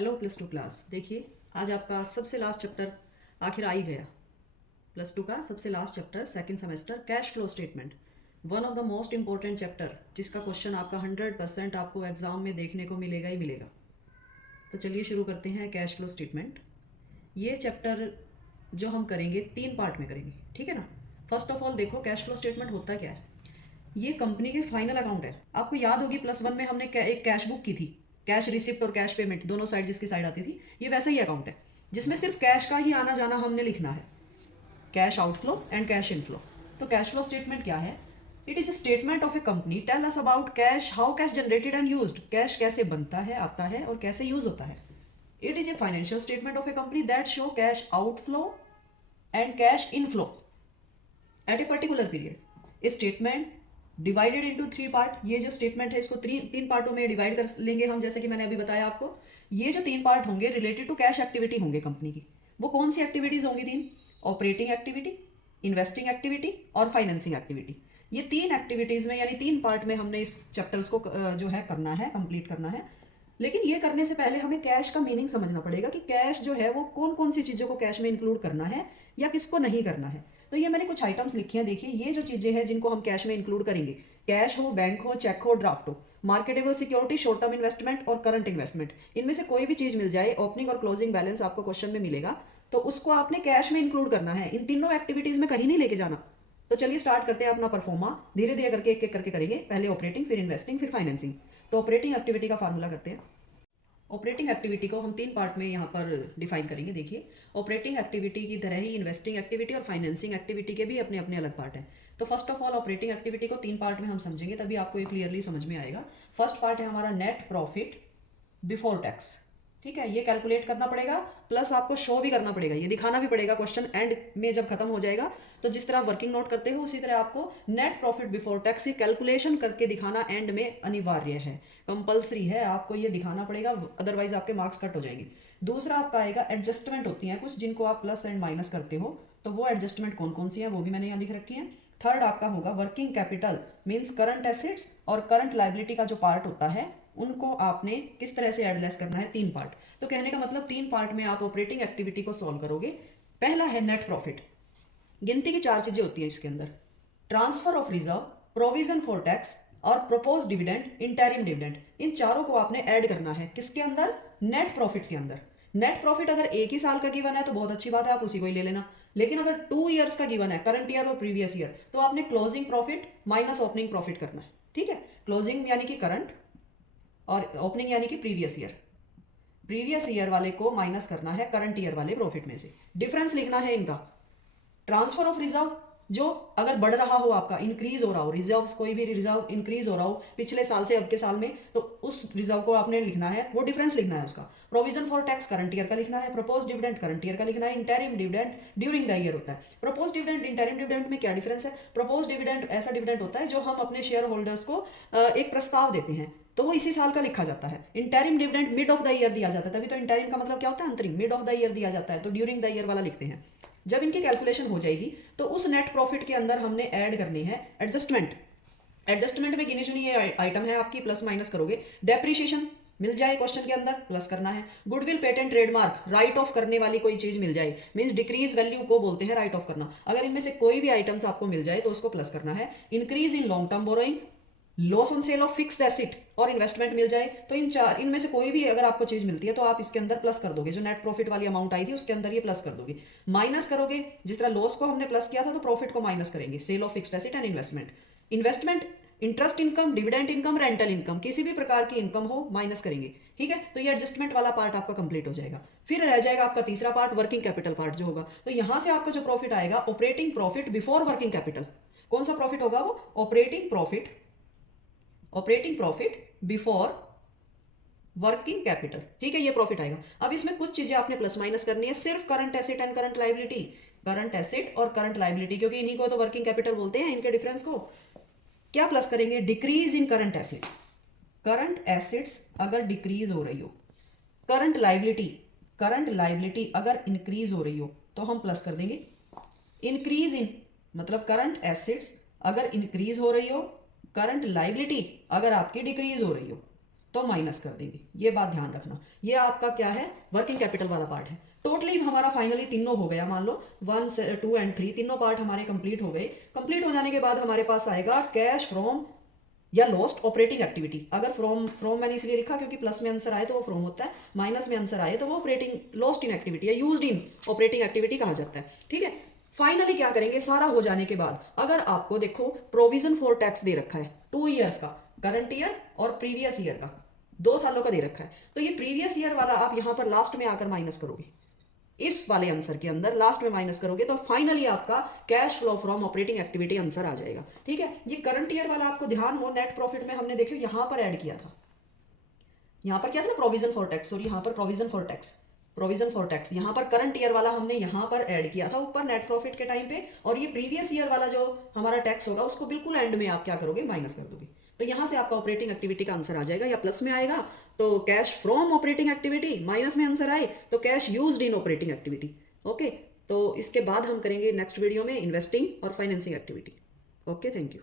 Hello plus two class. देखिए, आज आपका सबसे लास्ट चैप्टर आखिर आ ही गया। प्लस टू का सबसे last chapter second semester cash flow statement, one of the most important chapter, जिसका क्वेश्चन आपका 100% आपको एग्जाम में देखने को मिलेगा ही मिलेगा। तो चलिए शुरू करते हैं कैश फ्लो स्टेटमेंट। ये चैप्टर जो हम करेंगे 3 पार्ट में करेंगे, ठीक है ना। फर्स्ट ऑफ ऑल देखो, कैश फ्लो स्टेटमेंट होता क्या है। ये कंपनी के फाइनल अकाउंट है। आपको याद होगी +1 में हमने एक कैश बुक की थी, कैश रिसिप्ट और कैश पेमेंट दोनों साइड जिसकी साइड आती थी। ये वैसा ही अकाउंट है जिसमें सिर्फ कैश का ही आना जाना हमने लिखना है, cash outflow and cash inflow. तो कैश फ्लो स्टेटमेंट क्या है? It is a statement of a company, tell us about cash, how cash generated and used, cash कैसे बनता है, आता है और कैसे यूज होता है। It is a financial statement of a company that show cash outflow and cash inflow at a particular period. A statement divided into 3 part. ये जो स्टेटमेंट है इसको तीन पार्टों में डिवाइड कर लेंगे हम, जैसे कि मैंने अभी बताया आपको। ये जो 3 पार्ट होंगे रिलेटेड टू कैश एक्टिविटी होंगे कंपनी की। वो कौन सी एक्टिविटीज होंगी? 3: ऑपरेटिंग एक्टिविटी, इन्वेस्टिंग एक्टिविटी और फाइनेंसिंग एक्टिविटी। ये 3 एक्टिविटीज में यानी 3 पार्ट में हमने इस चैप्टर्स को जो है करना है, कंप्लीट करना है। लेकिन ये करने से पहले हमें कैश का मीनिंग समझना पड़ेगा कि कैश जो है वो कौन कौन सी चीज़ों को कैश में इंक्लूड करना है या किसको नहीं करना है। तो ये मैंने कुछ आइटम्स लिखी हैं। देखिए, ये जो चीज़ें हैं जिनको हम कैश में इंक्लूड करेंगे, कैश हो, बैंक हो, चेक हो, ड्राफ्ट हो, marketable security, short term investment और करंट इन्वेस्टमेंट, इनमें से कोई भी चीज़ मिल जाए, ओपनिंग और क्लोजिंग बैलेंस आपको क्वेश्चन में मिलेगा, तो उसको आपने कैश में इंक्लूड करना है। इन तीनों एक्टिविटीज़ में कहीं नहीं लेके जाना। तो चलिए स्टार्ट करते हैं अपना परफॉर्मा। धीरे धीरे करके एक एक करके करेंगे। पहले ऑपरेटिंग, फिर इन्वेस्टिंग, फिर फाइनेंसिंग। तो ऑपरेटिंग एक्टिविटी का फार्मूला करते हैं। ऑपरेटिंग एक्टिविटी को हम 3 पार्ट में यहाँ पर डिफाइन करेंगे। देखिए, ऑपरेटिंग एक्टिविटी की तरह ही इन्वेस्टिंग एक्टिविटी और फाइनेंसिंग एक्टिविटी के भी अपने अपने अलग पार्ट हैं। तो first of all operating activity को 3 पार्ट में हम समझेंगे, तभी आपको ये क्लियरली समझ में आएगा। फर्स्ट पार्ट है हमारा नेट प्रॉफिट बिफोर टैक्स। ठीक है, ये कैलकुलेट करना पड़ेगा, प्लस आपको शो भी करना पड़ेगा, ये दिखाना भी पड़ेगा क्वेश्चन एंड में जब खत्म हो जाएगा। तो जिस तरह वर्किंग नोट करते हो उसी तरह आपको नेट प्रॉफिट बिफोर टैक्स की कैलकुलेशन करके दिखाना एंड में अनिवार्य है, कंपलसरी है, आपको ये दिखाना पड़ेगा, अदरवाइज आपके मार्क्स कट हो जाएंगे। दूसरा आपका आएगा एडजस्टमेंट होती हैं कुछ, जिनको आप प्लस एंड माइनस करते हो, तो वो एडजस्टमेंट कौन कौन सी है वो भी मैंने यहाँ लिख रखी है। थर्ड आपका होगा working capital, means current assets और करंट लाइबिलिटी का जो पार्ट होता है उनको आपने किस तरह से एडलेस करना है। 3 पार्ट। तो कहने का मतलब 3 पार्ट में आप ऑपरेटिंग एक्टिविटी को सॉल्व करोगे। पहला है नेट प्रॉफिट। गिनती की 4 चीजें होती हैं इसके अंदर: transfer of reserve, provision for tax और प्रपोज डिविडेंड, इंटरिम डिविडेंड। इन चारों को आपने ऐड करना है किसके अंदर? नेट प्रॉफिट के अंदर। नेट प्रॉफिट अगर एक ही साल का गिवन है तो बहुत अच्छी बात है, आप उसी को ही ले लेना। लेकिन अगर 2 ईयर्स का गिवन है, करंट ईयर और प्रीवियस ईयर, तो आपने closing profit minus opening profit करना है। ठीक है, क्लोजिंग यानी कि करंट और ओपनिंग यानी कि प्रीवियस ईयर। प्रीवियस ईयर वाले को माइनस करना है करंट ईयर वाले प्रॉफिट में से, डिफरेंस लिखना है इनका। ट्रांसफर ऑफ रिजर्व, जो अगर बढ़ रहा हो, आपका इंक्रीज हो रहा हो, रिजर्व्स कोई भी रिजर्व इंक्रीज हो रहा हो पिछले साल से अब के साल में, तो उस रिजर्व को आपने लिखना है, वो डिफरेंस लिखना है उसका। Provision for tax current year का लिखना है, प्रपोज डिविडेंड करंट ईयर का लिखना है, interim dividend during the year होता है। प्रपोज डिविडेंड इंटरिम डिविडेंड में क्या डिफरेंस है? प्रपोज डिविडेंड ऐसा डिविडेंड होता है जो हम अपने शेयर होल्डर्स को एक प्रस्ताव देते हैं, तो वो इसी साल का लिखा जाता है। Interim dividend mid of the year दिया जाता है, तभी तो इंटरिम का मतलब क्या होता है? अंतरिम। मिड ऑफ द ईयर दिया जाता है तो ड्यूरिंग द ईयर वाला लिखते हैं। जब इनकी कैलकुलेशन हो जाएगी तो उस नेट प्रॉफिट के अंदर हमने ऐड करनी है एडजस्टमेंट। एडजस्टमेंट में गिनी चुनी ये आइटम है आपकी, प्लस माइनस करोगे। डेप्रीशिएशन मिल जाए क्वेश्चन के अंदर, प्लस करना है। Goodwill, patent, trademark, right of करने वाली कोई चीज मिल जाए, मींस डिक्रीज वैल्यू को बोलते हैं राइट ऑफ करना। अगर इनमें से कोई भी आइटम्स आपको मिल जाए तो उसको प्लस करना है। Increase in long term borrowing, loss on sale of fixed asset और इन्वेस्टमेंट मिल जाए, तो इनमें से कोई भी अगर आपको चीज मिलती है तो आप इसके अंदर प्लस कर दोगे। जो नेट प्रॉफिट वाली अमाउंट आई थी उसके अंदर ये प्लस कर दोगे। माइनस करोगे, जिस तरह लॉस को हमने प्लस किया था तो प्रॉफिट को माइनस करेंगे। Sale of fixed asset and investment. Investment, interest income, dividend income, rental income, किसी भी प्रकार की इनकम हो माइनस करेंगे। ठीक है, तो ये एडजस्टमेंट वाला पार्ट आपका कंप्लीट हो जाएगा। फिर रह जाएगा आपका तीसरा पार्ट, वर्किंग कैपिटल पार्ट जो होगा। तो यहां से आपका जो प्रॉफिट आएगा, operating profit before working capital. कौन सा प्रॉफिट होगा वो? Operating profit, operating profit before working capital. ठीक है, ये प्रॉफिट आएगा। अब इसमें कुछ चीजें आपने प्लस माइनस करनी है, सिर्फ current asset and current liability. Current asset और करंट लाइबिलिटी, क्योंकि इन्हीं को तो वर्किंग कैपिटल बोलते हैं, इनके डिफरेंस को क्या प्लस करेंगे? Decrease in current asset. Current assets अगर डिक्रीज हो रही हो, करंट लाइबिलिटी अगर इंक्रीज हो रही हो तो हम प्लस कर देंगे। इंक्रीज इन मतलब करंट एसेट्स अगर इंक्रीज हो रही हो, करंट लाइबिलिटी अगर आपकी डिक्रीज हो रही हो, तो माइनस कर देंगे, ये बात ध्यान रखना। ये आपका क्या है, वर्किंग कैपिटल वाला पार्ट है। टोटली हमारा फाइनली तीनों हो गया, मान लो 1, 2 एंड 3 तीनों पार्ट हमारे कंप्लीट हो गए। कंप्लीट हो जाने के बाद हमारे पास आएगा कैश फ्रॉम या लॉस्ट ऑपरेटिंग एक्टिविटी। अगर फ्रॉम मैंने इसलिए लिखा क्योंकि प्लस में आंसर आए तो वो फ्रॉम होता है, माइनस में आंसर आए तो वो ऑपरेटिंग लॉस्ट इन एक्टिविटी या यूज्ड इन ऑपरेटिंग एक्टिविटी कहा जाता है। ठीक है, फाइनली क्या करेंगे, सारा हो जाने के बाद अगर आपको देखो प्रोविजन फॉर टैक्स दे रखा है 2 ईयर्स का, करंट ईयर और प्रीवियस ईयर का, 2 सालों का दे रखा है, तो ये प्रीवियस ईयर वाला आप यहां पर लास्ट में आकर माइनस करोगे, इस वाले आंसर के अंदर लास्ट में माइनस करोगे तो फाइनली आपका cash flow from operating activity answer आ जाएगा। ठीक है, ये करंट ईयर वाला आपको ध्यान हो, नेट प्रॉफिट में हमने देखियो यहां पर ऐड किया था, यहां पर क्या था ना, प्रोविजन फॉर टैक्स, और यहां पर provision for tax, provision for tax, यहां पर करंट ईयर वाला हमने यहां पर ऐड किया था ऊपर नेट प्रॉफिट के टाइम पे, और ये प्रीवियस ईयर वाला जो हमारा टैक्स होगा उसको बिल्कुल एंड में आप क्या करोगे, माइनस कर दोगे। तो यहां से आपका ऑपरेटिंग एक्टिविटी का आंसर आ जाएगा, या प्लस में आएगा तो cash from operating activity, minus में आंसर आए तो cash used in operating activity. Okay, तो इसके बाद हम करेंगे नेक्स्ट वीडियो में इन्वेस्टिंग और financing activity. Okay, thank you.